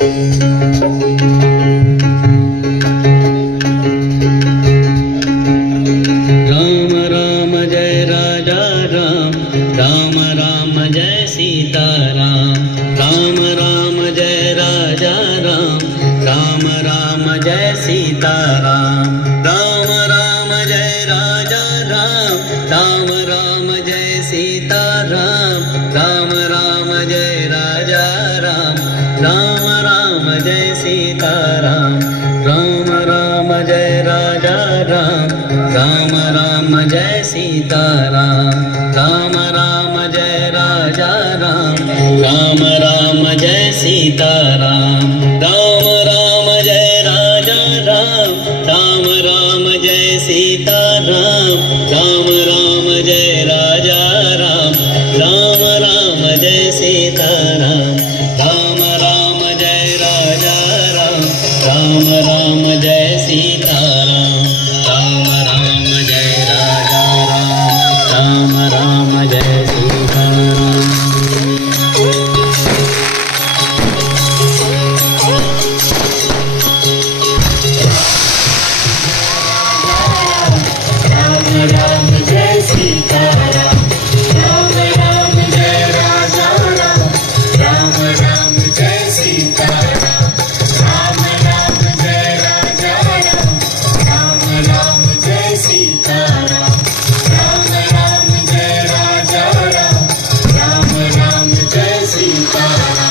Ram Ram Jai Raja Ram, Ram Ram Jai Sita Ram. Ram Ram Jai Raja Ram, Ram Ram Jai Sita Ram. Ram Ram Jai Raja Ram, Ram Ram Jai Sita Ram. Ram Ram Jai Raja Ram, Ram Ram Jai Sita Ram. Ram Ram Jai Raja Ram, Ram Ram Jai Sita Ram. Ram Ram Jai Raja Ram, Ram Ram Jai Sita Ram. Ram Ram Jai Raja Ram, Ram Ram Jai Sita Ram. Ram Ram Jai Raja Ram, Ram Ram Jai Sita Ram. Ram Ram Jai Raja Ram, Ram Ram Jai Sita Ram. Ram Ram Jai Raja Ram, Ram Ram Jai Sita Ram. Ram Ram Jai Sita Ram, Ram Ram Jai Raja Ram. Ram Ram Jai Sita Ram, Ram Ram Jai Raja Ram. Ram Ram Jai Sita Ram, Ram Ram Jai Raja Ram. Ram Ram Jai Sita Ram.